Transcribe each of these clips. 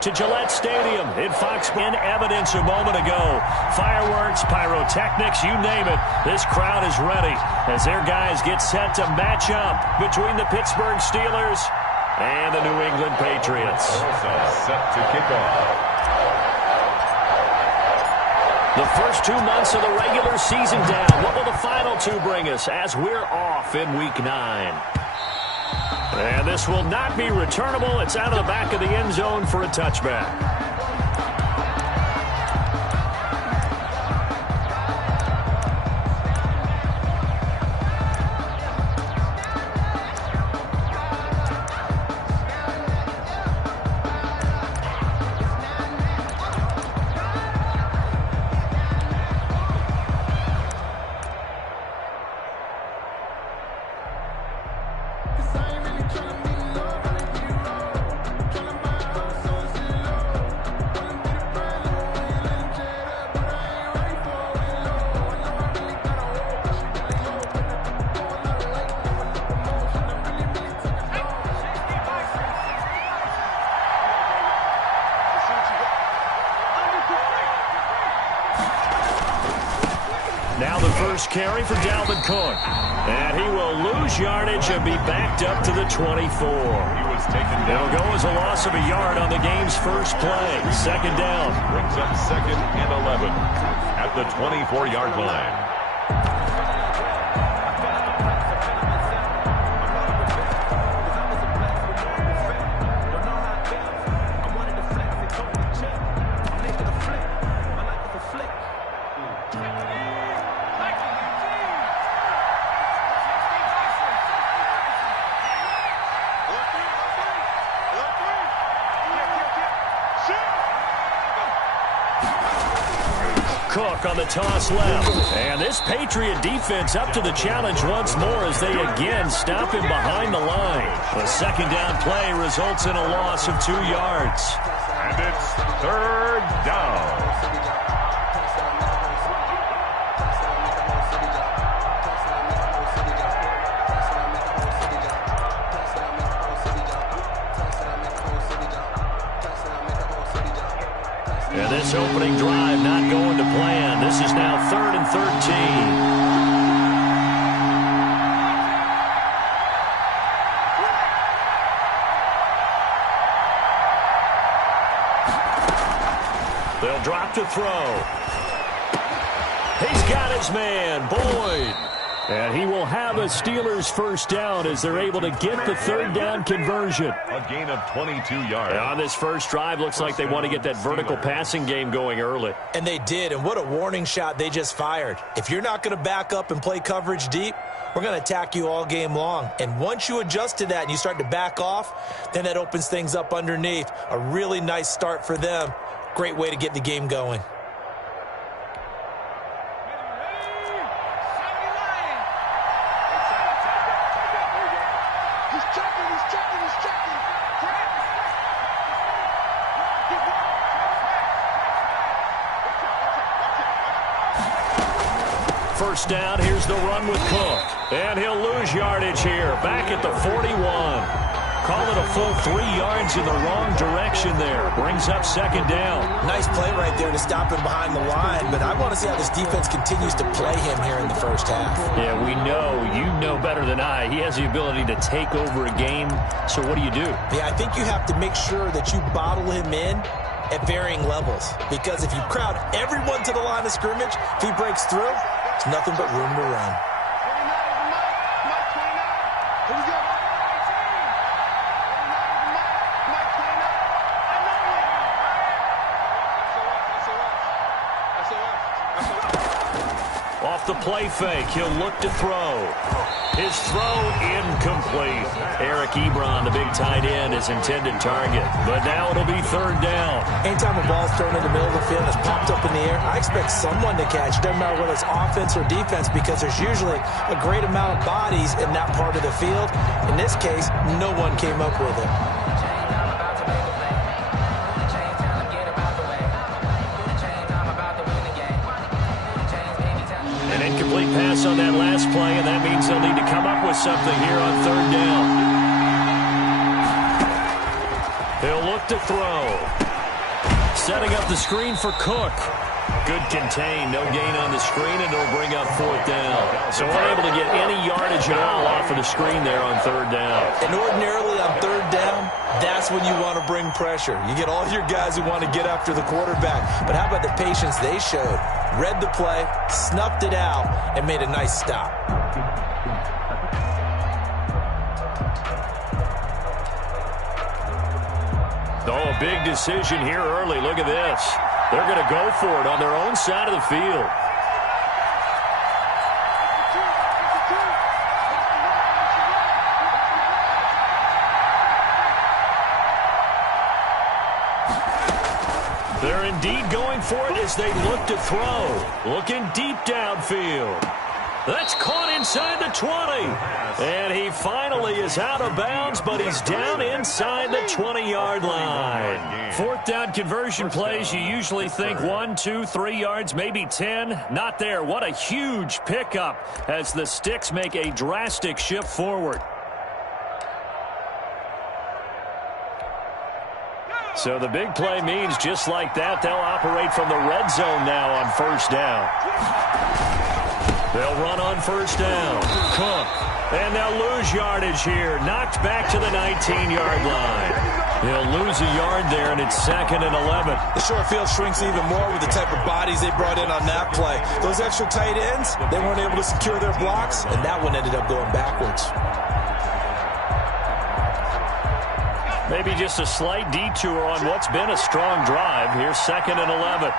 To Gillette Stadium in Fox in evidence a moment ago. Fireworks, pyrotechnics, you name it. This crowd is ready as their guys get set to match up between the Pittsburgh Steelers and the New England Patriots. Set to kick off. The first 2 months of the regular season down. What will the final 2 bring us as we're off in Week 9? And this will not be returnable. It's out of the back of the end zone for a touchback. Now the first carry for Dalvin Cook. And he will lose yardage and be backed up to the 24. He was taken down. It'll go as a loss of a yard on the game's first play. Second down. Brings up 2nd and 11 at the 24-yard line. Cook on the toss left. And this Patriot defense up to the challenge once more as they again stop him behind the line. The second down play results in a loss of 2 yards. And it's 3rd down. And this opening drive not going to plan. This is now 3rd and 13. They'll drop to throw. He's got his man, Boyd. And he will have a Steelers first down as they're able to get the 3rd down conversion. A gain of 22 yards. And on this first drive, looks like they want to get that vertical passing game going early. And they did, and what a warning shot they just fired. If you're not going to back up and play coverage deep, we're going to attack you all game long. And once you adjust to that and you start to back off, then that opens things up underneath. A really nice start for them. Great way to get the game going. First down, here's the run with Cook. And he'll lose yardage here, back at the 41. Call it a full 3 yards in the wrong direction there. Brings up 2nd down. Nice play right there to stop him behind the line, but I want to see how this defense continues to play him here in the first half. Yeah, we know, you know better than I, he has the ability to take over a game, so what do you do? Yeah, I think you have to make sure that you bottle him in at varying levels, because if you crowd everyone to the line of scrimmage, if he breaks through, it's nothing but room to run. Off the play fake, he'll look to throw. His throw incomplete. Eric Ebron, the big tight end, his intended target. But now it'll be 3rd down. Anytime a ball's thrown in the middle of the field and it's popped up in the air, I expect someone to catch. It doesn't matter whether it's offense or defense, because there's usually a great amount of bodies in that part of the field. In this case, no one came up with it. An incomplete pass on that last play, and that means they'll need to come up with something here on 3rd down. He'll look to throw. setting up the screen for Cook. Good contain, no gain on the screen, and it'll bring up 4th down. So unable to get any yardage at all off of the screen there on 3rd down. And ordinarily on 3rd down, that's when you want to bring pressure. You get all your guys who want to get after the quarterback. But how about the patience they showed? Read the play, snuffed it out, and made a nice stop. Oh, a big decision here early. Look at this. They're going to go for it on their own side of the field. They're indeed going for it as they look to throw. Looking deep downfield. That's caught inside the 20. And he finally is out of bounds, but he's down inside the 20-yard line. 4th down conversion plays, you usually think 1, 2, 3 yards, maybe 10. Not there. What a huge pickup as the Sticks make a drastic shift forward. So the big play means just like that, they'll operate from the red zone now on 1st down. They'll run on 1st down. Cook. And they'll lose yardage here. Knocked back to the 19-yard line. He'll lose a yard there, and it's 2nd and 11. The short field shrinks even more with the type of bodies they brought in on that play. Those extra tight ends, they weren't able to secure their blocks, and that one ended up going backwards. Maybe just a slight detour on what's been a strong drive. Here's 2nd and 11.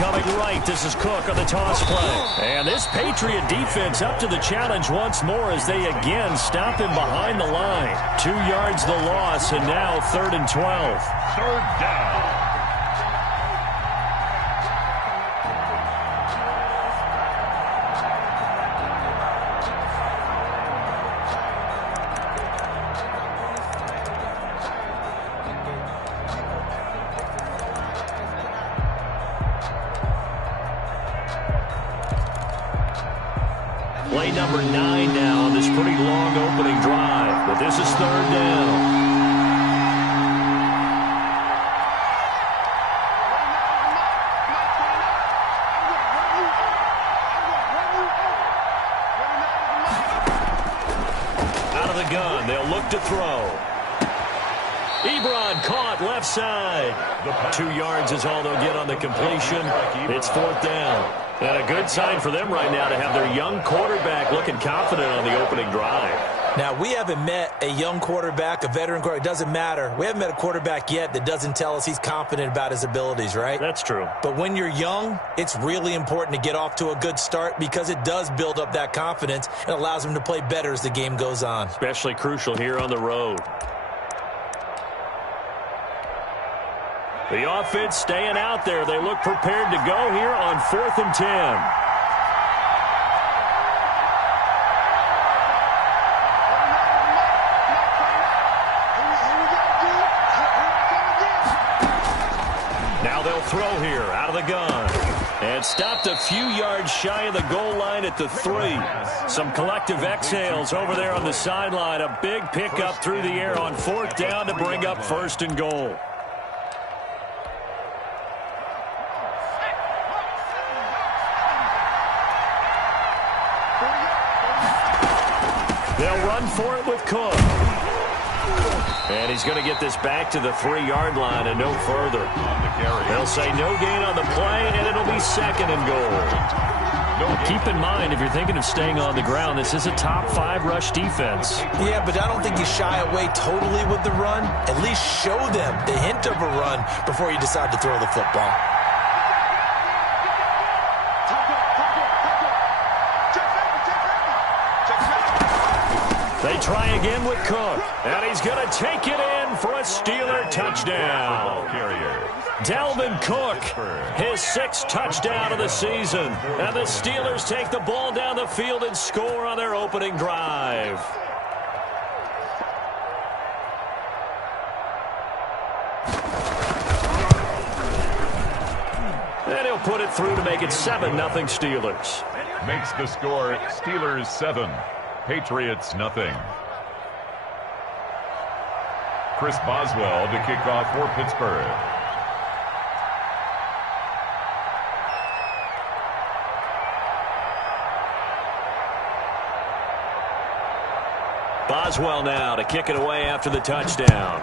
Coming right, this is Cook on the toss play. And this Patriot defense up to the challenge once more as they again stop him behind the line. 2 yards the loss, and now 3rd and 12. 3rd down. Play number 9 now on this pretty long opening drive. But this is 3rd down. Out of the gun, they'll look to throw. Ebron caught left side. 2 yards is all they'll get on the completion. It's 4th down. And a good sign for them right now to have their young quarterback looking confident on the opening drive. Now, we haven't met a young quarterback, a veteran quarterback. It doesn't matter. We haven't met a quarterback yet that doesn't tell us he's confident about his abilities, right? That's true. But when you're young, it's really important to get off to a good start because it does build up that confidence and allows him to play better as the game goes on. Especially crucial here on the road. The offense staying out there. They look prepared to go here on 4th and 10. Now they'll throw here out of the gun. And stopped a few yards shy of the goal line at the 3. Some collective exhales over there on the sideline. A big pickup through the air on 4th down to bring up 1st and goal. They'll run for it with Cook. And he's going to get this back to the 3-yard line and no further. They'll say no gain on the play, and it'll be 2nd and goal. Keep in mind, if you're thinking of staying on the ground, this is a top 5 rush defense. Yeah, but I don't think you shy away totally with the run. At least show them the hint of a run before you decide to throw the football. They try again with Cook, and he's going to take it in for a Steeler touchdown. Dalvin Cook, his 6th touchdown of the season, and the Steelers take the ball down the field and score on their opening drive. And he'll put it through to make it 7-0 Steelers. makes the score Steelers 7, Patriots nothing. Chris Boswell to kick off for Pittsburgh. Boswell now to kick it away after the touchdown.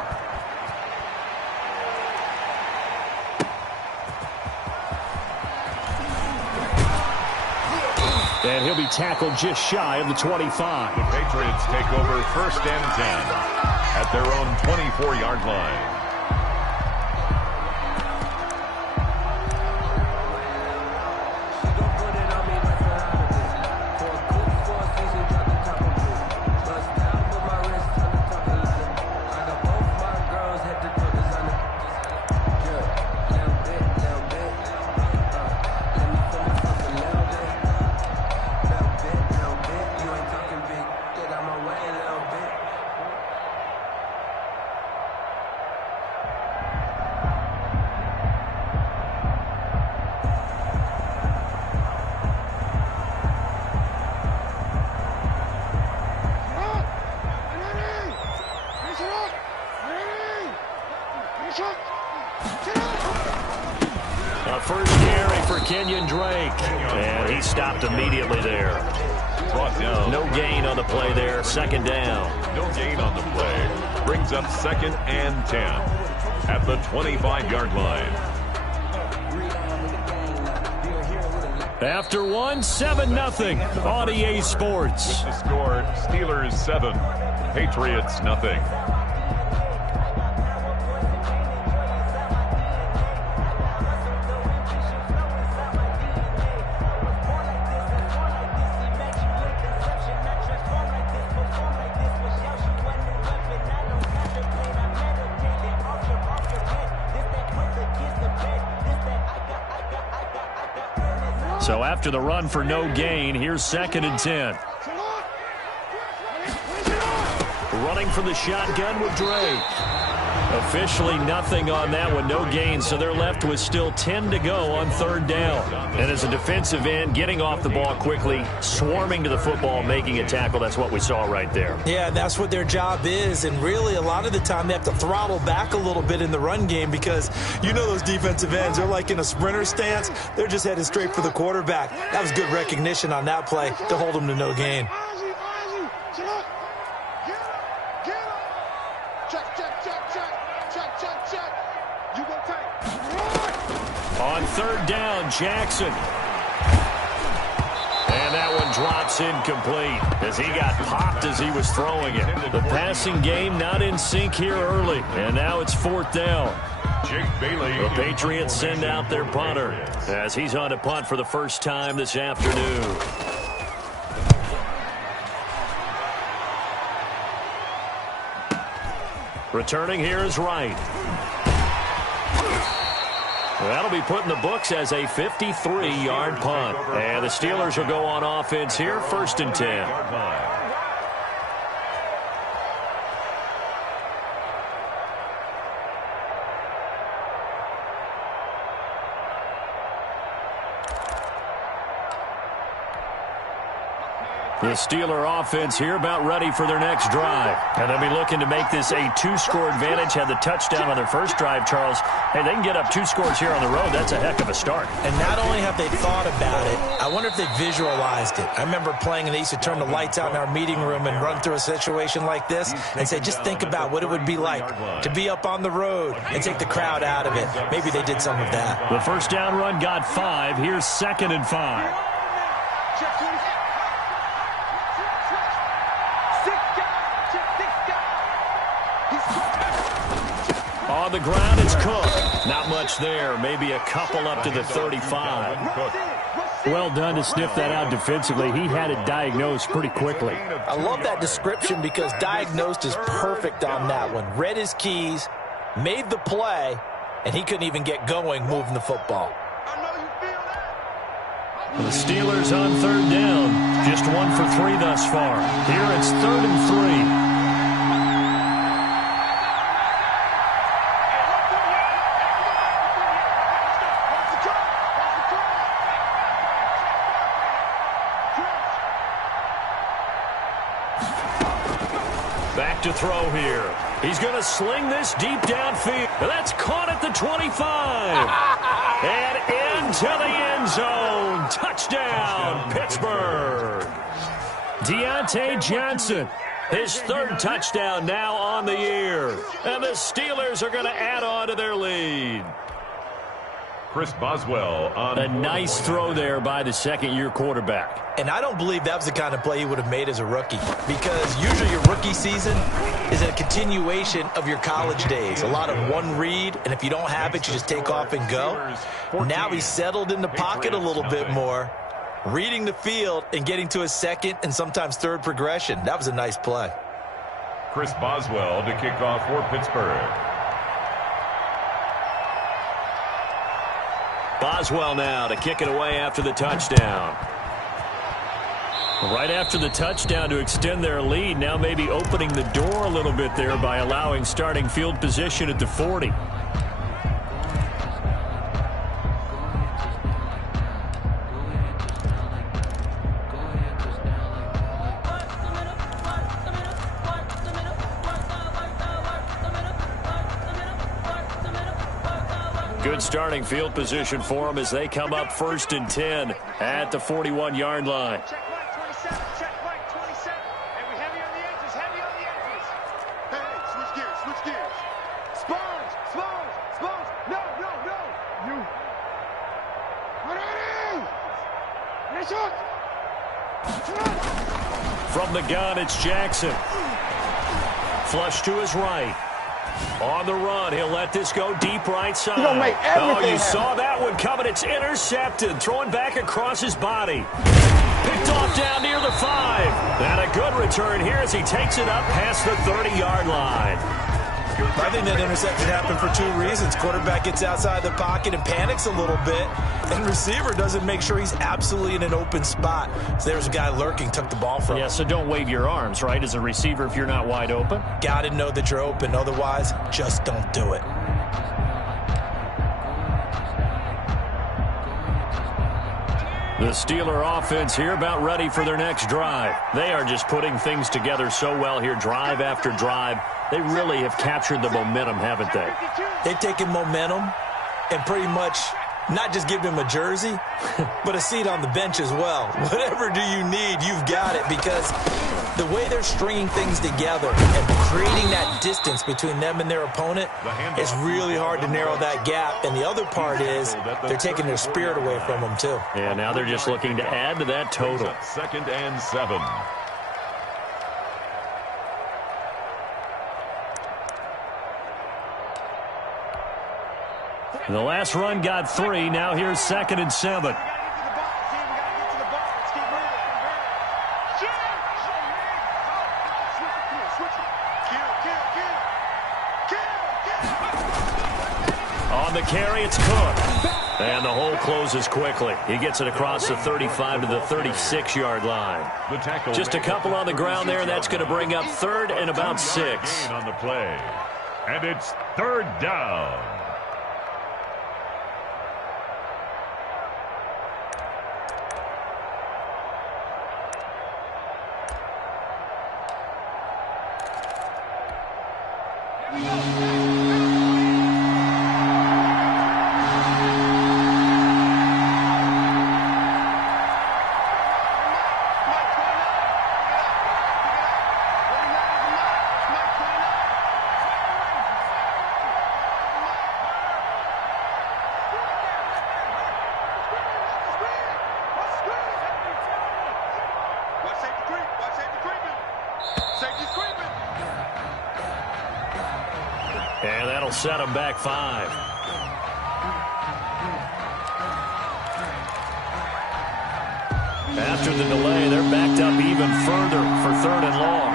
And he'll be tackled just shy of the 25. The Patriots take over 1st and 10 at their own 24-yard line. A first carry for Kenyon Drake. And he stopped immediately there. Brought down. No gain on the play there. 2nd down. No gain on the play. Brings up 2nd and 10 at the 25-yard line. After one, 7-0 on EA Sports. The score, Steelers 7, Patriots nothing. So after the run for no gain, here's 2nd and 10. Running from the shotgun with Drake. Officially nothing on that one, no gain, so they're left with still 10 to go on 3rd down. And as a defensive end, getting off the ball quickly, swarming to the football, making a tackle, that's what we saw right there. Yeah, that's what their job is, and really a lot of the time they have to throttle back a little bit in the run game because you know those defensive ends, they're like in a sprinter stance, they're just headed straight for the quarterback. That was good recognition on that play to hold them to no gain. On 3rd down, Jackson. And that one drops incomplete as he got popped as he was throwing it. The passing game not in sync here early. And now it's 4th down. Jake Bailey. The Patriots send out their punter as he's on to punt for the first time this afternoon. Returning here is Wright. That'll be put in the books as a 53-yard punt. And the Steelers will go on offense here, 1st and 10. The Steeler offense here about ready for their next drive. And they'll be looking to make this a 2-score advantage. Had the touchdown on their first drive, Charles. Hey, they can get up 2 scores here on the road. That's a heck of a start. And not only have they thought about it, I wonder if they visualized it. I remember playing and they used to turn the lights out in our meeting room and run through a situation like this and say, just think about what it would be like to be up on the road and take the crowd out of it. Maybe they did some of that. The first down run got 5. Here's 2nd and 5. On the ground, it's Cook. Not much there. Maybe a couple up to the 35. Well done to sniff that out defensively. He had it diagnosed pretty quickly. I love that description because diagnosed is perfect on that one. Read his keys, made the play, and he couldn't even get going moving the football. The Steelers on 3rd down. Just 1 for 3 thus far. Here it's 3rd and 3. Back to throw here. He's going to sling this deep downfield. That's caught at the 25. And into the end zone. Touchdown, Pittsburgh. Deontay Johnson, his third touchdown now on the year. And the Steelers are going to add on to their lead. Chris Boswell on a nice throw there by the second-year quarterback. And I don't believe that was the kind of play he would have made as a rookie, because usually your rookie season is a continuation of your college days. A lot of one read, and if you don't have it, you just take off and go. Now he's settled in the pocket a little bit more, reading the field and getting to a second and sometimes third progression. That was a nice play. Chris Boswell to kick off for Pittsburgh. Boswell now to kick it away after the touchdown. Right after the touchdown to extend their lead, now maybe opening the door a little bit there by allowing starting field position at the 40. Good starting field position for them as they come up 1st and 10 at the 41-yard line. Check right, 27, check right, 27. And we heavy on the edges, heavy on the edges. Hey, switch gears, switch gears. Sponge, sponge, sponge. No. You. Ready? Let's shoot. From the gun, it's Jackson. Flush to his right. On the run, he'll let this go deep right side. You saw that one coming. It's intercepted. Throwing back across his body. Picked off down near the 5. And a good return here as he takes it up past the 30-yard line. I think that interception happened for 2 reasons. Quarterback gets outside the pocket and panics a little bit, and receiver doesn't make sure he's absolutely in an open spot. So there's a guy lurking, took the ball from him. Yeah, so don't wave your arms, right, as a receiver if you're not wide open. Got to know that you're open. Otherwise, just don't do it. The Steeler offense here about ready for their next drive. They are just putting things together so well here, drive after drive. They really have captured the momentum, haven't they? They've taken momentum and pretty much not just given him a jersey, but a seat on the bench as well. Whatever do you need, you've got it, because the way they're stringing things together and creating that distance between them and their opponent, it's really hard to narrow that gap. And the other part is they're taking their spirit away from them, too. Yeah, now they're just looking to add to that total. 2nd and 7. The last run got 3. Now here's 2nd and 7. On the carry, it's Cook. And the hole closes quickly. He gets it across the 35 to the 36-yard line. Just a couple on the ground there, and that's going to bring up 3rd and about 6. On the play. And it's 3rd down. And that'll set them back 5. After the delay, they're backed up even further for 3rd and long.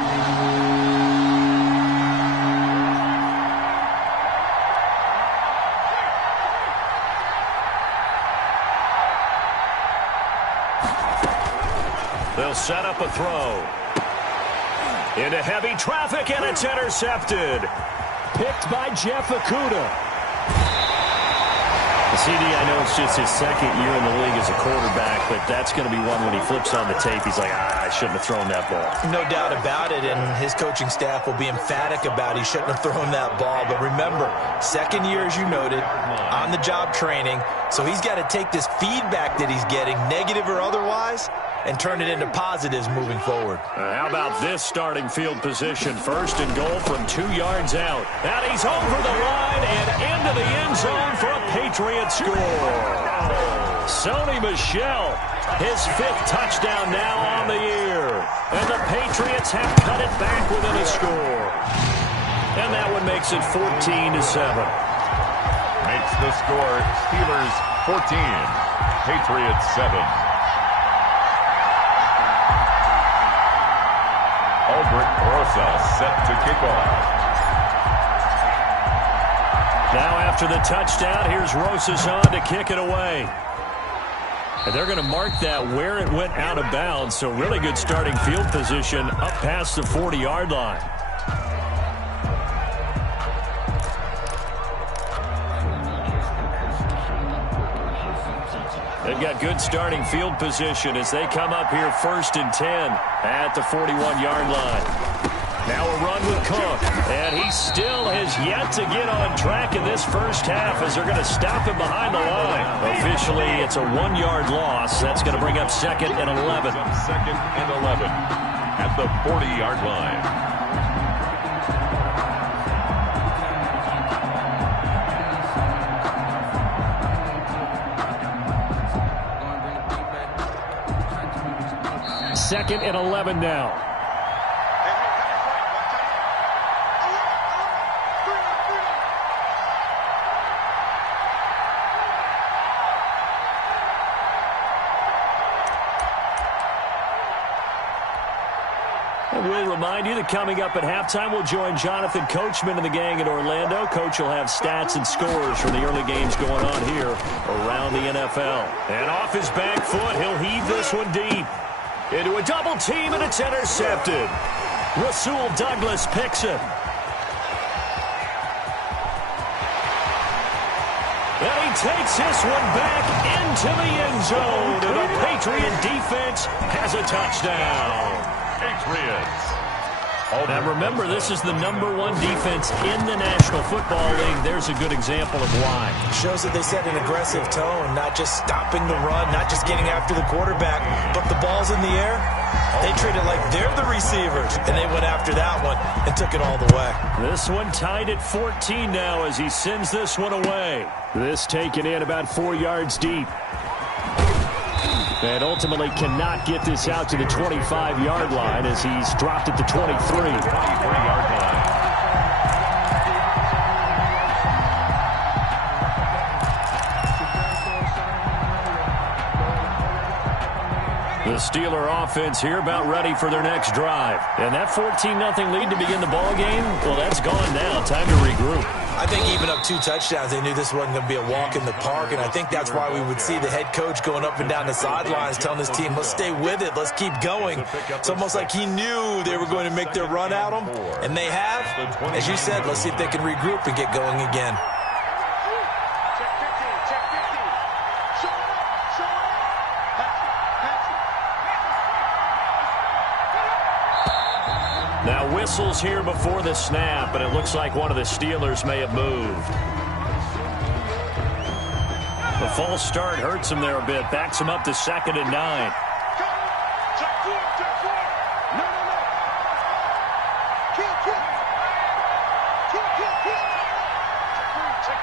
They'll set up a throw. Into heavy traffic, and it's intercepted. Picked by Jeff Okudah. CD, I know it's just his second year in the league as a quarterback, but that's going to be one when he flips on the tape. He's like, I shouldn't have thrown that ball. No doubt about it, and his coaching staff will be emphatic about he shouldn't have thrown that ball. But remember, second year, as you noted, on-the-job training, so he's got to take this feedback that he's getting, negative or otherwise, and turn it into positives moving forward. How about this starting field position? First and goal from 2 yards out. And he's over the line and into the end zone for a Patriot score. Sony Michel, his 5th touchdown now on the year. And the Patriots have cut it back within a score. And that one makes it 14-7. Makes the score Steelers 14, Patriots 7. Albert Rosa set to kick off. Now after the touchdown, here's Rosas on to kick it away. And they're going to mark that where it went out of bounds, so really good starting field position up past the 40-yard line. They've got good starting field position as they come up here 1st and 10 at the 41-yard line. Now a run with Cook, and he still has yet to get on track in this first half as they're going to stop him behind the line. Officially, it's a 1-yard loss. That's going to bring up 2nd and 11. 2nd and 11 at the 40-yard line. Second and 11 now. And we'll remind you that coming up at halftime, we'll join Jonathan Coachman and the gang in Orlando. Coach will have stats and scores from the early games going on here around the NFL. And off his back foot, he'll heave this one deep. Into a double team, and it's intercepted. Rasul Douglas picks it. And he takes this one back into the end zone. And the Patriot defense has a touchdown. Patriots. Now remember, this is the #1 defense in the National Football League. There's a good example of why. Shows that they set an aggressive tone, not just stopping the run, not just getting after the quarterback, but the ball's in the air. They treat it like they're the receivers, and they went after that one and took it all the way. This one tied at 14 now as he sends this one away. This taken in about 4 yards deep. And ultimately cannot get this out to the 25-yard line as he's dropped at the 23. 23-yard line. The Steeler offense here about ready for their next drive. And that 14-0 lead to begin the ball game, well, that's gone now. Time to regroup. I think even up 2 touchdowns, they knew this wasn't going to be a walk in the park, and I think that's why we would see the head coach going up and down the sidelines telling his team, let's stay with it, let's keep going. It's almost like he knew they were going to make their run at him, and they have. As you said, let's see if they can regroup and get going again. Check 15, check 15. Show it up, show it up. Pass it. Now whistles here before the snap, and it looks like one of the Steelers may have moved. The false start hurts him there a bit, backs him up to 2nd and 9. Check 4, check 4. No. Kill. Kill. Check 3, check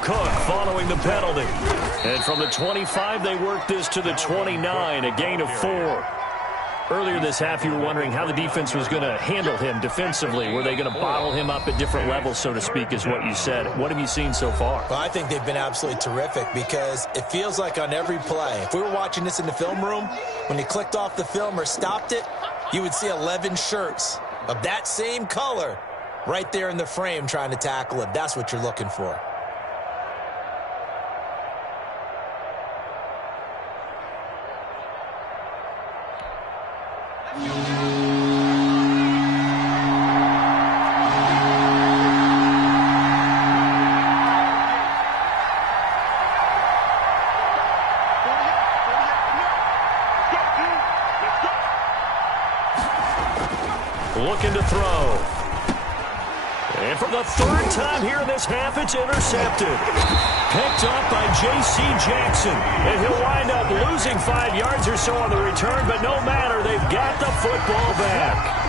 3. Cook following the penalty. And from the 25, they work this to the 29, a gain of 4. Earlier this half, you were wondering how the defense was going to handle him defensively. Were they going to bottle him up at different levels, so to speak, is what you said. What have you seen so far? Well, I think they've been absolutely terrific because it feels like on every play, if we were watching this in the film room, when you clicked off the film or stopped it, you would see 11 shirts of that same color right there in the frame trying to tackle him. That's what you're looking for. looking to throw. And for the third time here in this half, it's intercepted. Picked up by J.C. Jackson. And he'll wind up losing 5 yards or so on the return, but no matter, they've got the football back.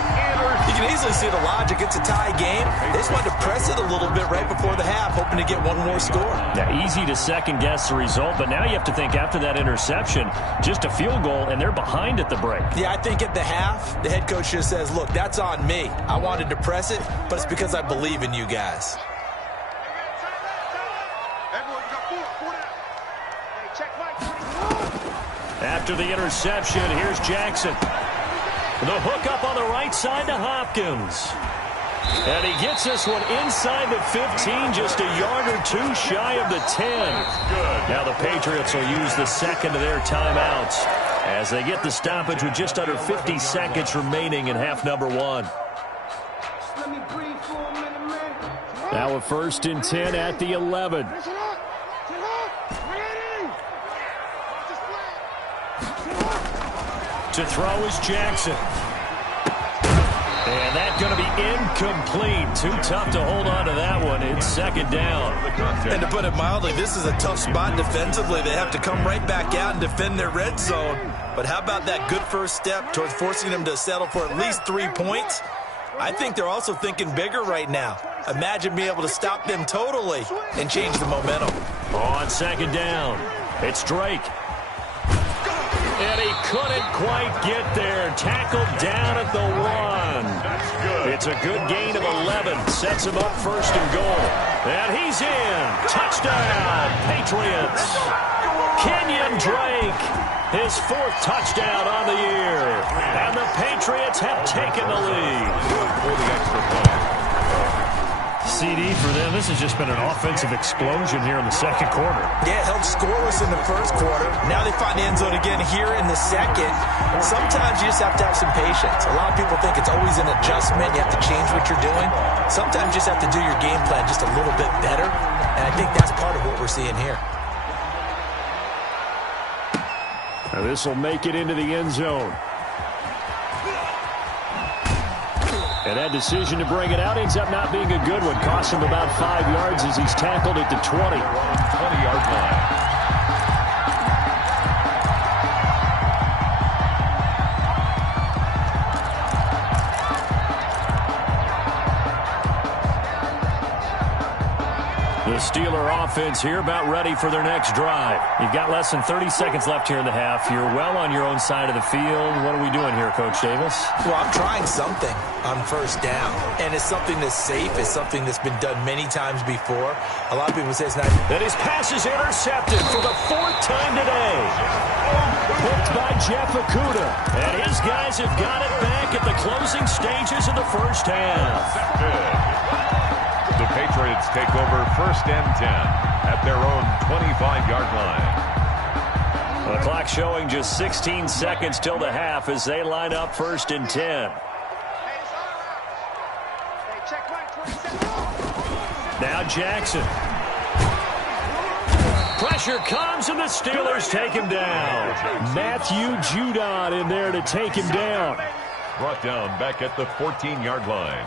You can easily see the logic. It's a tie game. They just wanted to press it a little bit right before the half, hoping to get one more score. Yeah, easy to second-guess the result, but now you have to think after that interception, just a field goal, and they're behind at the break. Yeah, I think at the half, the head coach just says, look, that's on me. I wanted to press it, but it's because I believe in you guys. After the interception, here's Jackson. The hook up on the right side to Hopkins. And he gets this one inside the 15, just a yard or two shy of the 10. Now the Patriots will use the second of their timeouts as they get the stoppage with just under 50 seconds remaining in half number 1. Now a 1st and 10 at the 11. To throw is Jackson. And that's going to be incomplete. Too tough to hold on to that one. It's 2nd down. And to put it mildly, this is a tough spot defensively. They have to come right back out and defend their red zone. But how about that good first step towards forcing them to settle for at least 3 points? I think they're also thinking bigger right now. Imagine being able to stop them totally and change the momentum. On 2nd down, it's Drake. And he couldn't quite get there. Tackled down at the 1. That's good. It's a good gain of 11. Sets him up 1st and goal. And he's in. Touchdown, Patriots. Kenyon Drake, his 4th touchdown on the year. And the Patriots have taken the lead. For the extra point. CD for them. This has just been an offensive explosion here in the 2nd quarter. Yeah, held scoreless in the 1st quarter. Now they find the end zone again here in the 2nd. Sometimes you just have to have some patience. A lot of people think it's always an adjustment. You have to change what you're doing. Sometimes you just have to do your game plan just a little bit better. And I think that's part of what we're seeing here. Now this will make it into the end zone. And that decision to bring it out ends up not being a good one. Cost him about 5 yards as he's tackled at the 20. 20-yard line. The Steeler offense here about ready for their next drive. You've got less than 30 seconds left here in the half. You're well on your own side of the field. What are we doing here, Coach Davis? Well, I'm trying something on 1st down. And it's something that's safe. It's something that's been done many times before. A lot of people say it's not. And his pass is intercepted for the 4th time today. Picked by Jeff Okudah. And his guys have got it back at the closing stages of the 1st half. The Patriots take over 1st and 10 at their own 25-yard line. The clock showing just 16 seconds till the half as they line up 1st and 10. Now Jackson. Pressure comes and the Steelers take him down. Matthew Judon in there to take him down. Brought down back at the 14-yard line.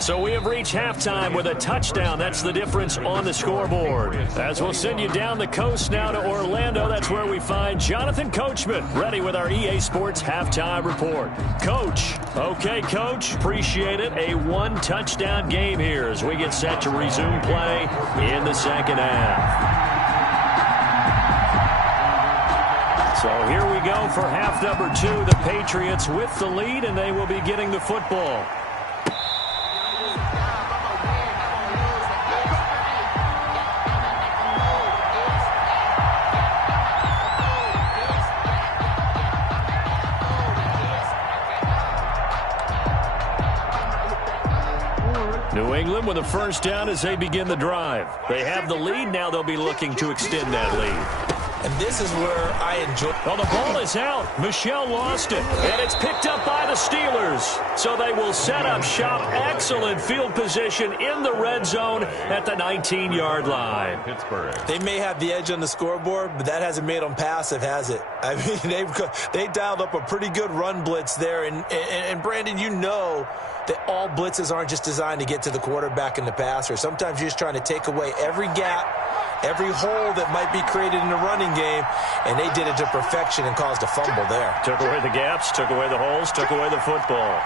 So we have reached halftime with a touchdown. That's the difference on the scoreboard. As we'll send you down the coast now to Orlando, that's where we find Jonathan Coachman, ready with our EA Sports Halftime Report. Coach. Okay, Coach. Appreciate it. A 1-touchdown game here as we get set to resume play in the 2nd half. So here we go for half number 2. The Patriots with the lead, and they will be getting the football. New England with a 1st down as they begin the drive. They have the lead. Now they'll be looking to extend that lead. And this is where I enjoy. Well, the ball is out. Michel lost it. And it's picked up by the Steelers. So they will set up shop. Excellent field position in the red zone at the 19-yard line. Pittsburgh. They may have the edge on the scoreboard, but that hasn't made them passive, has it? I mean, they dialed up a pretty good run blitz there. And Brandon, you know that all blitzes aren't just designed to get to the quarterback and the passer. Sometimes you're just trying to take away every gap, every hole that might be created in the running game, and they did it to perfection and caused a fumble there. Took away the gaps, took away the holes, took away the football.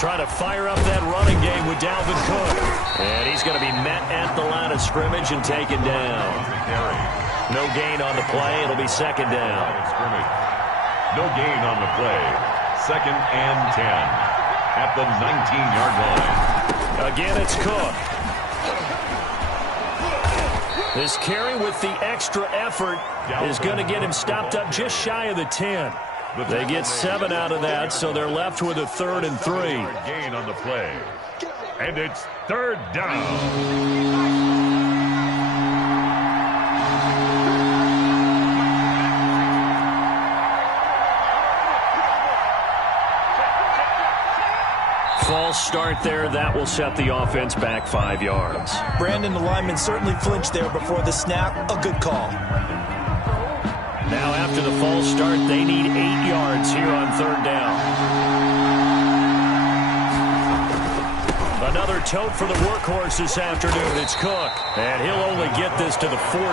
Trying to fire up that running game with Dalvin Cook. And he's going to be met at the line of scrimmage and taken down. No gain on the play. It'll be second down. No gain on the play. 2nd and 10 at the 19-yard line. Again, it's Cook. This carry with the extra effort is going to get him stopped up just shy of the 10. They get 7 out of that, so they're left with a 3rd and 3. Gain on the play. And it's 3rd down. False start there. That will set the offense back 5 yards. Brandon, the lineman certainly flinched there before the snap. A good call. Now after the false start, they need 8 yards here on 3rd down. Another tote for the workhorse this afternoon. It's Cook. And he'll only get this to the 14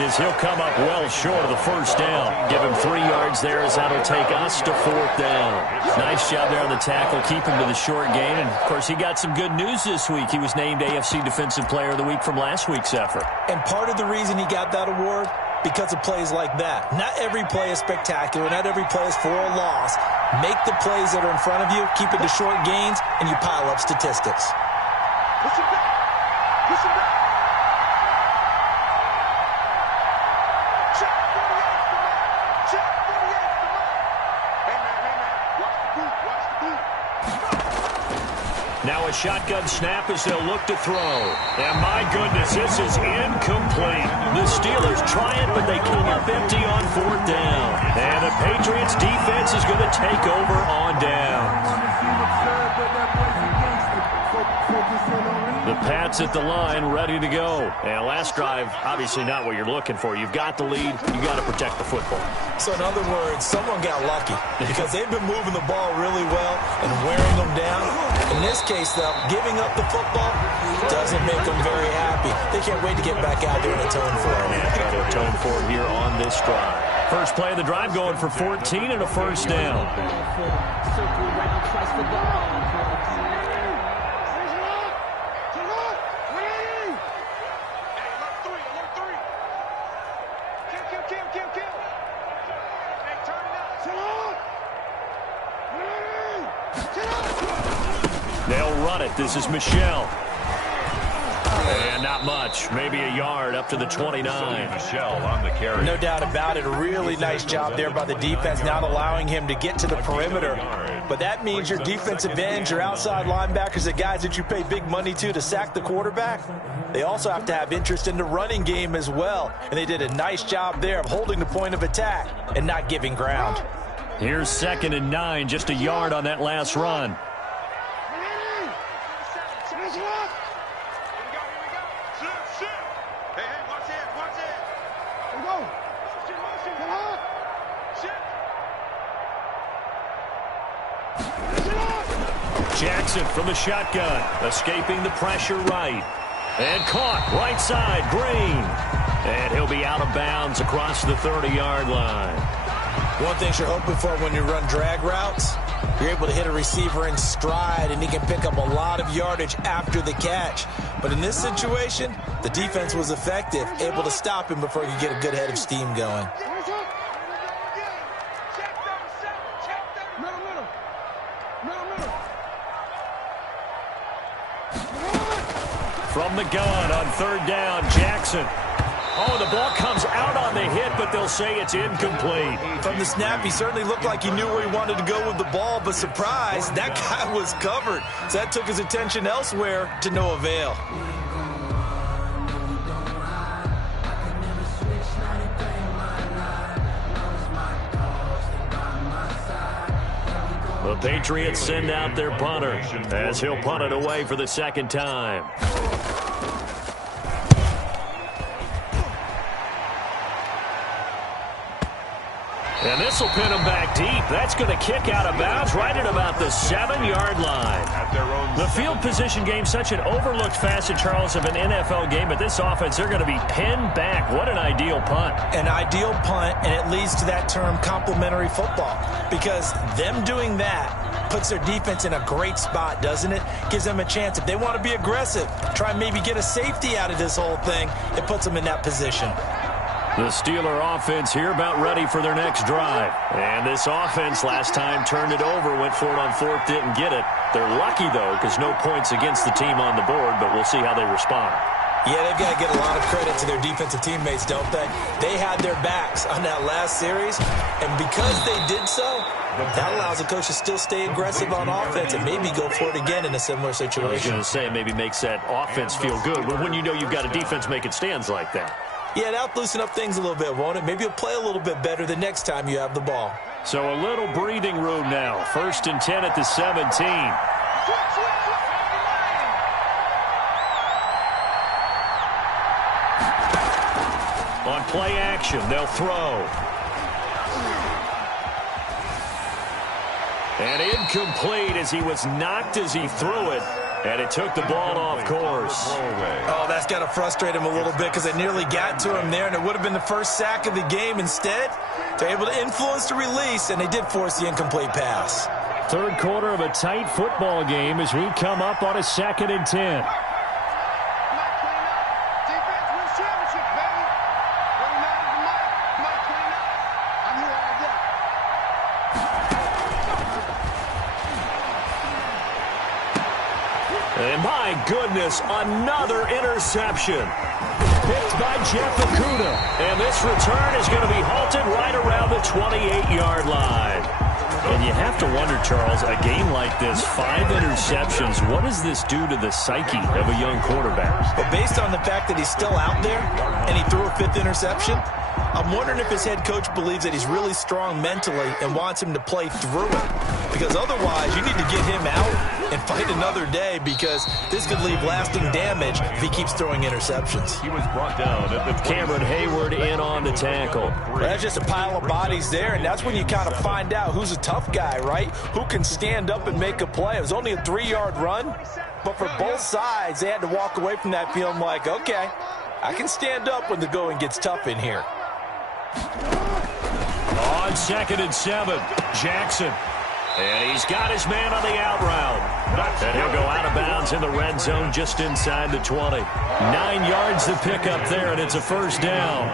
as he'll come up well short of the 1st down. Give him 3 yards there as that'll take us to 4th down. Nice job there on the tackle. Keep him to the short gain. And, of course, he got some good news this week. He was named AFC Defensive Player of the Week from last week's effort. And part of the reason he got that award, because of plays like that. Not every play is spectacular. Not every play is for a loss. Make the plays that are in front of you, keep it to short gains, and you pile up statistics. Listen back. Listen back. Check 48's the mark. Check 48's the mark. Hey, man. Watch the boot. Watch the boot. Now a shotgun snap as they'll look to throw. And my goodness, this is incomplete. The Steelers try it, but they come up empty on 4th down. And the Patriots defense is going to take over on downs. The Pats at the line, ready to go. And last drive, obviously not what you're looking for. You've got the lead. You've got to protect the football. So in other words, someone got lucky because they've been moving the ball really well and wearing them down. In this case, though, giving up the football doesn't make them very happy. They can't wait to get back out there and atone for it. And try to atone for it here on this drive. First play of the drive going for 14 and a 1st down. Circle around, tries for the ball. They'll run it. This is Michel. And not much. Maybe a yard up to the 29. Michel on the carry. No doubt about it. A really nice job there by the defense, not allowing him to get to the perimeter. But that means your defensive ends, your outside linebackers, the guys that you pay big money to sack the quarterback, they also have to have interest in the running game as well. And they did a nice job there of holding the point of attack and not giving ground. Here's 2nd and 9, just a yard on that last run. Jackson from the shotgun, escaping the pressure right. And caught right side, Green. And he'll be out of bounds across the 30-yard line. One thing you're hoping for when you run drag routes, you're able to hit a receiver in stride, and he can pick up a lot of yardage after the catch. But in this situation, the defense was effective, able to stop him before he could get a good head of steam going. From the gun on 3rd down, Jackson. Oh, the ball comes out on the hit, but they'll say it's incomplete. From the snap, he certainly looked like he knew where he wanted to go with the ball, but surprise, that guy was covered. So that took his attention elsewhere to no avail. The Patriots send out their punter as he'll punt it away for the second time. And this will pin him back deep. That's going to kick out of bounds right at about the 7-yard line. The field position game, such an overlooked facet, Charles, of an NFL game. But this offense, they're going to be pinned back. What an ideal punt. An ideal punt, and it leads to that term complementary football. Because them doing that puts their defense in a great spot, doesn't it? Gives them a chance. If they want to be aggressive, try and maybe get a safety out of this whole thing, it puts them in that position. The Steeler offense here about ready for their next drive. And this offense last time turned it over, went for it on fourth, didn't get it. They're lucky, though, because no points against the team on the board, but we'll see how they respond. Yeah, they've got to get a lot of credit to their defensive teammates, don't they? They had their backs on that last series, and because they did so, that allows the coach to still stay aggressive on offense and maybe go for it again in a similar situation. I was going to say, maybe makes that offense feel good, but when you know you've got a defense making stands like that. Yeah, that'll loosen up things a little bit, won't it? Maybe you'll play a little bit better the next time you have the ball. So a little breathing room now. 1st and 10 at the 17. On play action, they'll throw. And incomplete as he was knocked as he threw it. And it took the ball off course. Oh, that's got to frustrate him a little bit because it nearly got to him there, and it would have been the first sack of the game. Instead, they're able to influence the release, and they did force the incomplete pass. Third quarter of a tight football game as we come up on a 2nd and 10. And my goodness, another interception. Picked by Jeff Okudah. And this return is going to be halted right around the 28-yard line. And you have to wonder, Charles, a game like this, 5 interceptions, what does this do to the psyche of a young quarterback? But based on the fact that he's still out there and he threw a 5th interception, I'm wondering if his head coach believes that he's really strong mentally and wants him to play through it. Because otherwise, you need to get him out and fight another day because this could leave lasting damage if he keeps throwing interceptions. He was brought down at the Cameron Hayward in on the tackle. Well, that's just a pile of bodies there, and that's when you kind of find out who's a tough guy, right? Who can stand up and make a play. It was only a 3-yard run, but for both sides, they had to walk away from that feeling like, okay, I can stand up when the going gets tough in here. On 2nd and 7, Jackson. And he's got his man on the out route. And he'll go out of bounds in the red zone just inside the 20. 9 yards to pick up there, and it's a 1st down.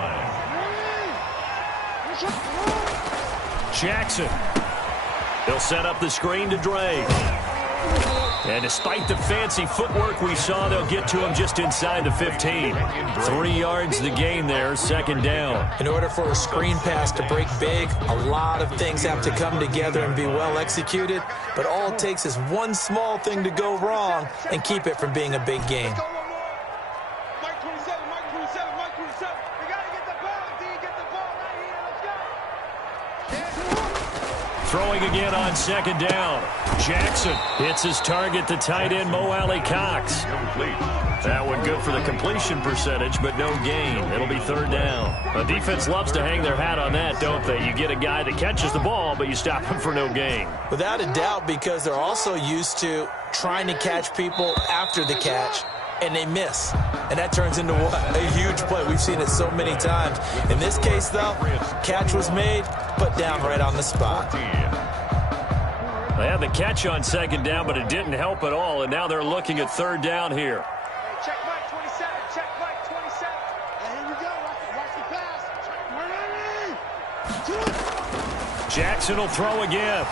Jackson. He'll set up the screen to Drake. And despite the fancy footwork we saw, they'll get to him just inside the 15. 3 yards the gain there, 2nd down. In order for a screen pass to break big, a lot of things have to come together and be well executed. But all it takes is one small thing to go wrong and keep it from being a big gain. Mike 27, Mike 27, Mike 27. We got to get the ball. D, get the ball right here. Let's go. Throwing again on 2nd down. Jackson hits his target, the tight end, Mo Alley-Cox. That one good for the completion percentage, but no gain. It'll be 3rd down. The defense loves to hang their hat on that, don't they? You get a guy that catches the ball, but you stop him for no gain. Without a doubt, because they're also used to trying to catch people after the catch, and they miss. And that turns into what? A huge play. We've seen it so many times. In this case, though, catch was made, put down right on the spot. They had the catch on 2nd down, but it didn't help at all, and now they're looking at 3rd down here. Check Mike 27, check Mike 27. And here we go, watch the pass. Jackson will throw again.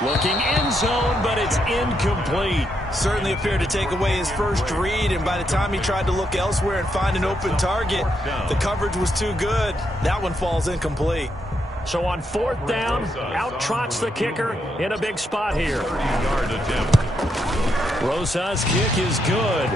Looking end zone, but it's incomplete. Certainly appeared to take away his first read, and by the time he tried to look elsewhere and find an open target, the coverage was too good. That one falls incomplete. So on 4th down, out trots the kicker in a big spot here. Rosas' kick is good.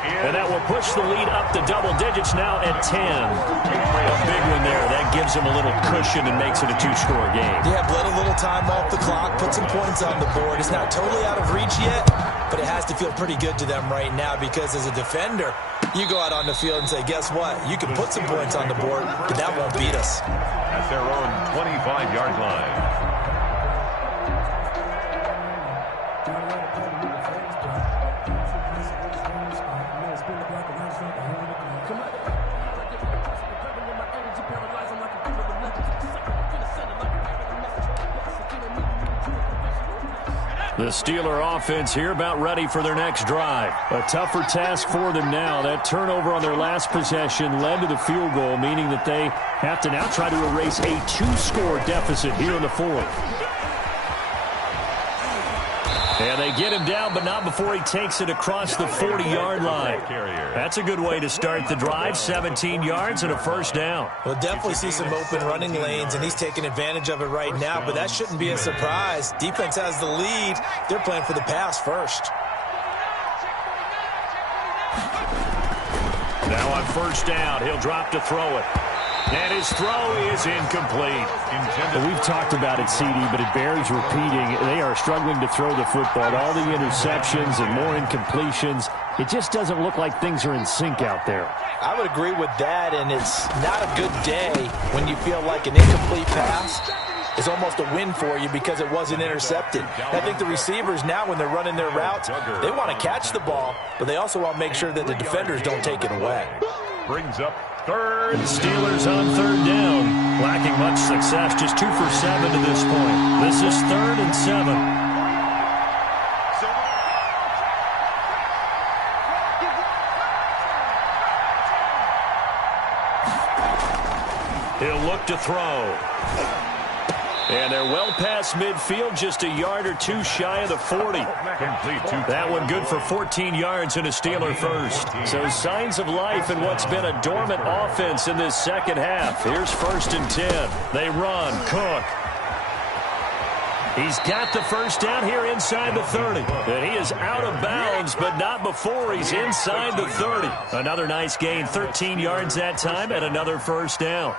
And that will push the lead up to double digits now at 10. A big one there. That gives them a little cushion and makes it a two-score game. Yeah, bled a little time off the clock, put some points on the board. It's not totally out of reach yet, but it has to feel pretty good to them right now because as a defender, you go out on the field and say, guess what? You can put some points on the board, but that won't beat us. At their own 25-yard line. The Steeler offense here about ready for their next drive. A tougher task for them now. That turnover on their last possession led to the field goal, meaning that they have to now try to erase a two-score deficit here in the fourth. And they get him down, but not before he takes it across the 40-yard line. That's a good way to start the drive, 17 yards and a first down. We'll definitely see some open running lanes, and he's taking advantage of it right now, but that shouldn't be a surprise. Defense has the lead. They're playing for the pass first. Now on first down, he'll drop to throw it. And his throw is incomplete. We've talked about it, CD, but it bears repeating. They are struggling to throw the football. All the interceptions and more incompletions. It just doesn't look like things are in sync out there. I would agree with that, and it's not a good day when you feel like an incomplete pass is almost a win for you because it wasn't intercepted. I think the receivers now, when they're running their routes, they want to catch the ball, but they also want to make sure that the defenders don't take it away. Brings up third. Steelers on third down. Lacking much success, just 2 for 7 to this point. This is 3rd and 7. He'll look to throw. And they're well past midfield, just a yard or two shy of the 40. That one good for 14 yards and a Steeler first. So signs of life in what's been a dormant offense in this second half. Here's 1st and 10. They run. Cook. He's got the first down here inside the 30. And he is out of bounds, but not before he's inside the 30. Another nice gain, 13 yards that time, and another first down.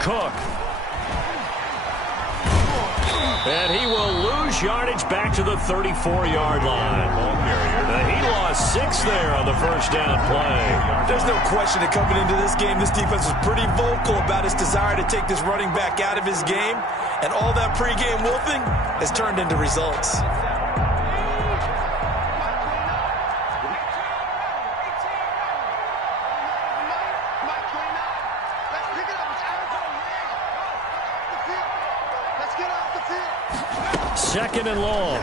Cook. And he will lose yardage back to the 34-yard line. He lost 6 there on the first down play. There's no question that coming into this game, this defense was pretty vocal about its desire to take this running back out of his game, and all that pregame wolfing has turned into results. Second and long.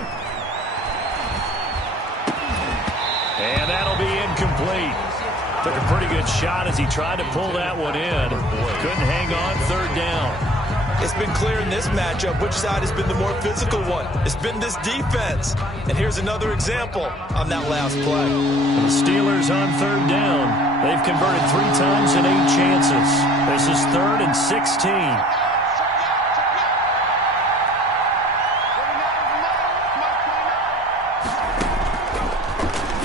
And that'll be incomplete. Took a pretty good shot as he tried to pull that one in. Couldn't hang on, 3rd down. It's been clear in this matchup which side has been the more physical one. It's been this defense. And here's another example on that last play. The Steelers on 3rd down. They've converted 3 times in 8 chances. This is 3rd and 16.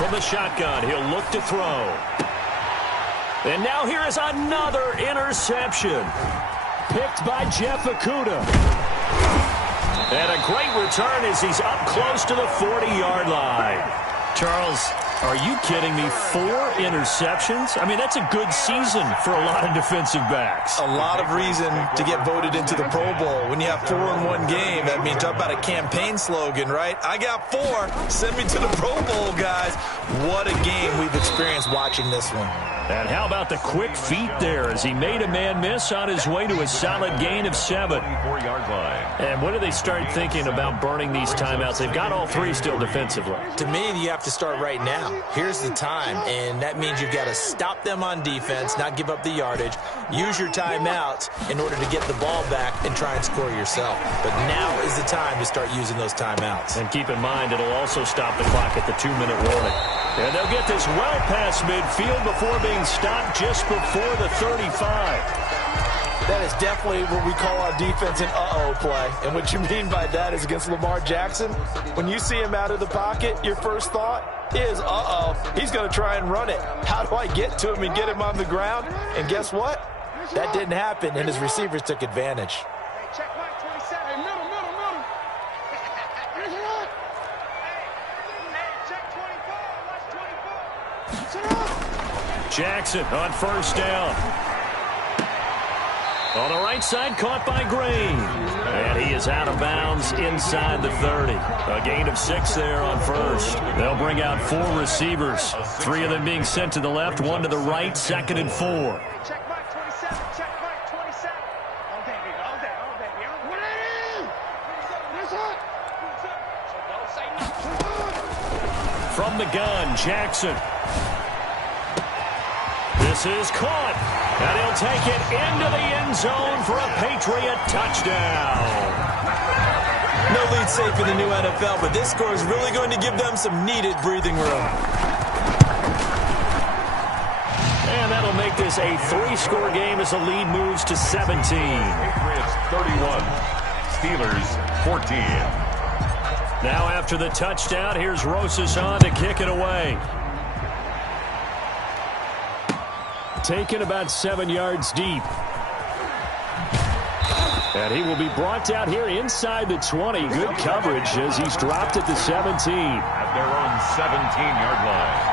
From the shotgun, he'll look to throw. And now here is another interception. Picked by Jeff Okudah. And a great return as he's up close to the 40-yard line. Charles, are you kidding me? 4 interceptions? I mean, that's a good season for a lot of defensive backs. A lot of reason to get voted into the Pro Bowl. When you have 4 in one game, that means talk about a campaign slogan, right? I got 4. Send me to the Pro Bowl, guys. What a game we've experienced watching this one. And how about the quick feet there as he made a man miss on his way to a solid gain of 7. And when do they start thinking about burning these timeouts? They've got all 3 still defensively. To me, you have to start right now. Now, here's the time, and that means you've got to stop them on defense, not give up the yardage, use your timeouts in order to get the ball back and try and score yourself. But now is the time to start using those timeouts. And keep in mind, it'll also stop the clock at the 2-minute warning. And they'll get this well past midfield before being stopped just before the 35. That is definitely what we call our defense an uh-oh play. And what you mean by that is against Lamar Jackson, when you see him out of the pocket, your first thought is, uh-oh, he's going to try and run it. How do I get to him and get him on the ground? And guess what? That didn't happen, and his receivers took advantage. Hey, check line 27. Hey, middle. Hey, check 24. Watch 24. Jackson on first down. On the right side, caught by Green. And he is out of bounds inside the 30. A gain of 6 there on first. They'll bring out 4 receivers. 3 of them being sent to the left, 1 to the right, 2nd and 4. Hey, check line 27. Check line 27. All day, baby. All day. What it is? What's up? From the gun, Jackson. This is caught. And he'll take it into the end zone for a Patriot touchdown. No lead safe in the new NFL, but this score is really going to give them some needed breathing room. And that'll make this a 3-score game as the lead moves to 17. Patriots 31, Steelers 14. Now after the touchdown, here's Rosas on to kick it away. Taken about 7 yards deep. And he will be brought down here inside the 20. Good coverage as he's dropped at the 17. At their own 17-yard line.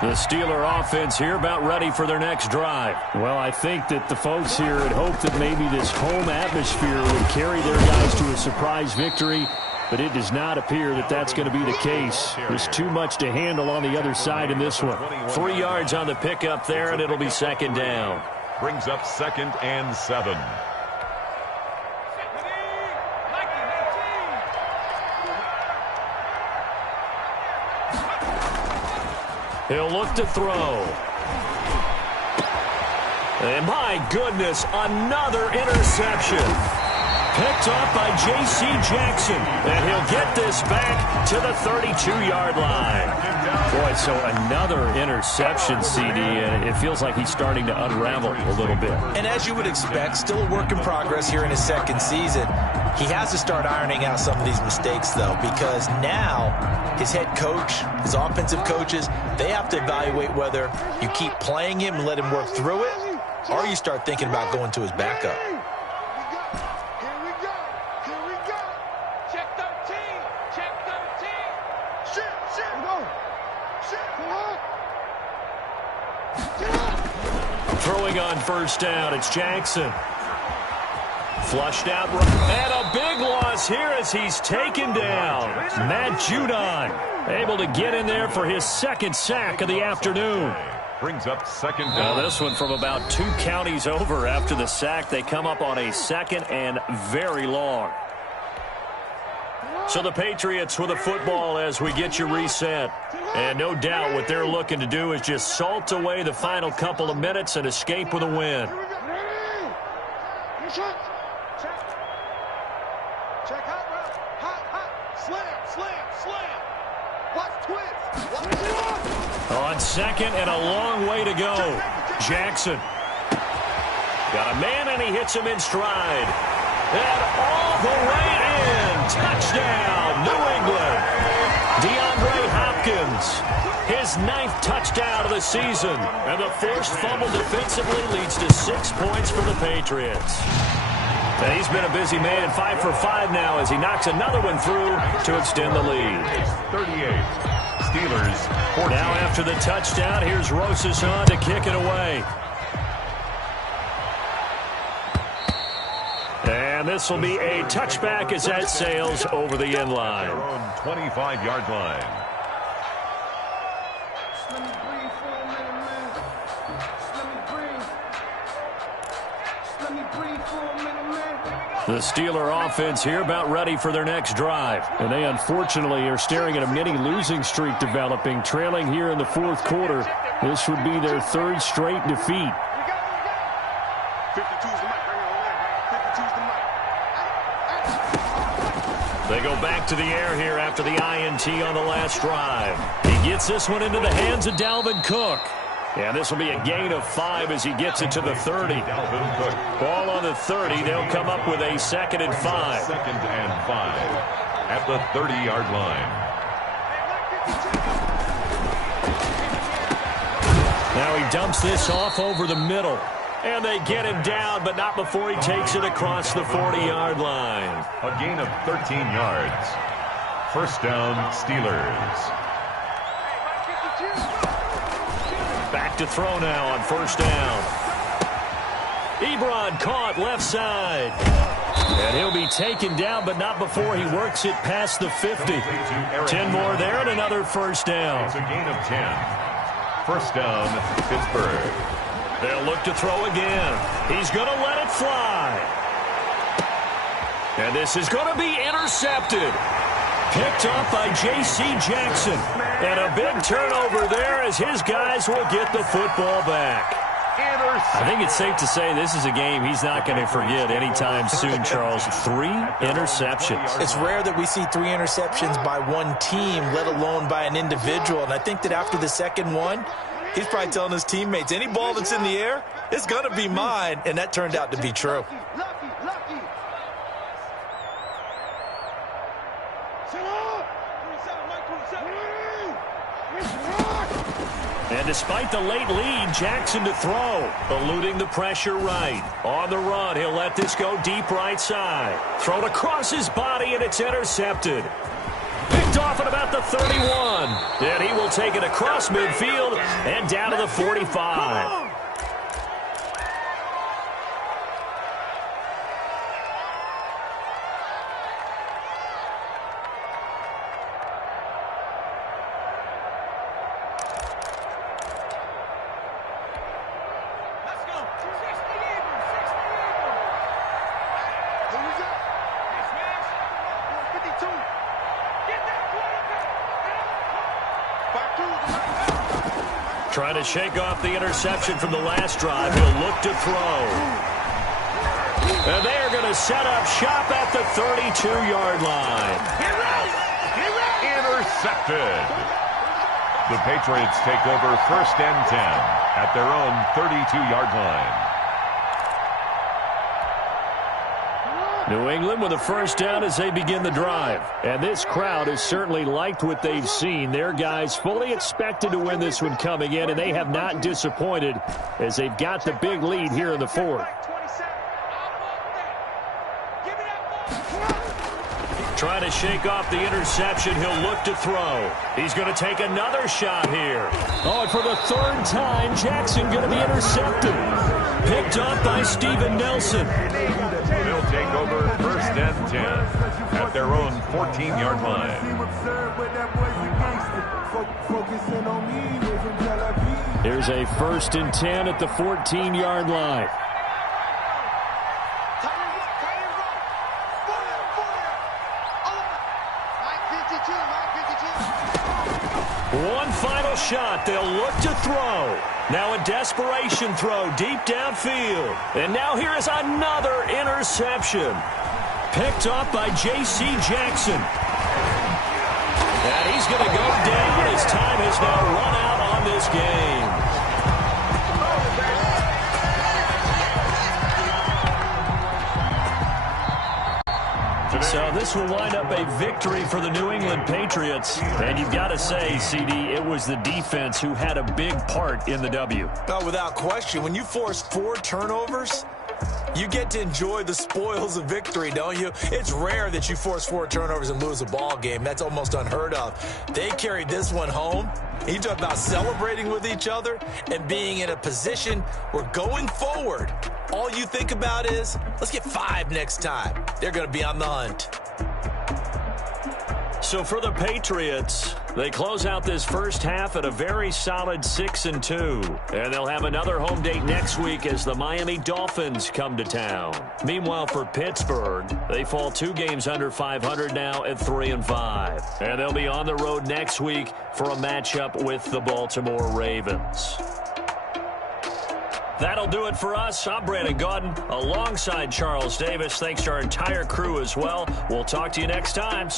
The Steeler offense here about ready for their next drive. Well, I think that the folks here had hoped that maybe this home atmosphere would carry their guys to a surprise victory, but it does not appear that that's going to be the case. There's too much to handle on the other side in this one. 3 yards on the pickup there, and it'll be 2nd down. Brings up 2nd and 7. He'll look to throw. And my goodness, another interception. Picked off by J.C. Jackson. And he'll get this back to the 32-yard line. Boy, so another interception, CD, and it feels like he's starting to unravel a little bit. And as you would expect, still a work in progress here in his 2nd season. He has to start ironing out some of these mistakes, though, because now his head coach, his offensive coaches, they have to evaluate whether you keep playing him and let him work through it, or you start thinking about going to his backup. Throwing on first down, it's Jackson. Flushed out, and a big loss here as he's taken down. Matt Judon able to get in there for his 2nd sack of the afternoon. Brings up 2nd down. Now this one from about 2 counties over after the sack. They come up on a 2nd and very long. So the Patriots with the football as we get you reset. And no doubt what they're looking to do is just salt away the final couple of minutes and escape with a win. Check hot, slam. Watch twist. On 2nd and a long way to go. Jackson. Got a man and he hits him in stride. And all the way in. Touchdown, New England. DeAndre Hopkins. His 9th touchdown of the season. And the forced fumble defensively leads to 6 points for the Patriots. And he's been a busy man, 5 for 5 now as he knocks another one through to extend the lead. 38. Steelers 14. Now after the touchdown, here's Rosas on to kick it away. And this will be a touchback as that sails over the end line. Their own 25-yard line. Let me breathe for a minute, man. Let me breathe. The Steeler offense here about ready for their next drive. And they unfortunately are staring at a mini losing streak developing, trailing here in the fourth quarter. This would be their third straight defeat. 52's the mic right here. 52's the mic. They go back to the air here after the INT on the last drive. He gets this one into the hands of Dalvin Cook. And this will be a gain of 5 as he gets it to the 30. Dalvin Cook. Ball on the 30. They'll come up with a 2nd and 5. 2nd and 5 at the 30-yard line. Now he dumps this off over the middle. And they get him down, but not before he takes it across the 40-yard line. A gain of 13 yards. First down, Steelers. Back to throw now on first down. Ebron caught left side. And he'll be taken down, but not before he works it past the 50. 10 more there and another first down. It's a gain of 10. First down, Pittsburgh. They'll look to throw again. He's going to let it fly. And this is going to be intercepted. Picked off by J.C. Jackson. And a big turnover there as his guys will get the football back. I think it's safe to say this is a game he's not going to forget anytime soon, Charles. 3 interceptions. It's rare that we see 3 interceptions by one team, let alone by an individual. And I think that after the second one, he's probably telling his teammates, any ball that's in the air, it's going to be mine. And that turned out to be true. And despite the late lead, Jackson to throw, eluding the pressure right. On the run, he'll let this go deep right side. Thrown across his body, and it's intercepted. Picked off at about the 31. And he will take it across midfield and down to the 45. Trying to shake off the interception from the last drive. He'll look to throw. And they are going to set up shop at the 32-yard line. Intercepted. The Patriots take over 1st and 10 at their own 32-yard line. New England with a first down as they begin the drive. And this crowd has certainly liked what they've seen. Their guys fully expected to win this one coming in, and they have not disappointed as they've got the big lead here in the fourth. Trying to shake off the interception. He'll look to throw. He's going to take another shot here. Oh, and for the 3rd time, Jackson going to be intercepted. Picked up by Steven Nelson. They'll take over 1st and 10 at their own 14-yard line. Here's a 1st and 10 at the 14-yard line. One final shot. They'll look to throw. Now a desperation throw deep downfield. And now here is another interception. Picked off by J.C. Jackson. And he's going to go down as time has now run out on this game. So this will wind up a victory for the New England Patriots. And you've got to say, CD, it was the defense who had a big part in the W. No, without question. When you force 4 turnovers, you get to enjoy the spoils of victory, don't you? It's rare that you force 4 turnovers and lose a ball game. That's almost unheard of. They carried this one home. You talk about celebrating with each other and being in a position where going forward, all you think about is, let's get 5 next time. They're going to be on the hunt. So for the Patriots, They close out this first half at a very solid 6-2. And they'll have another home date next week as the Miami Dolphins come to town. Meanwhile, for Pittsburgh, they fall 2 games under 500 now at 3-5. And they'll be on the road next week for a matchup with the Baltimore Ravens. That'll do it for us. I'm Brandon Gaudin alongside Charles Davis. Thanks to our entire crew as well. We'll talk to you next time.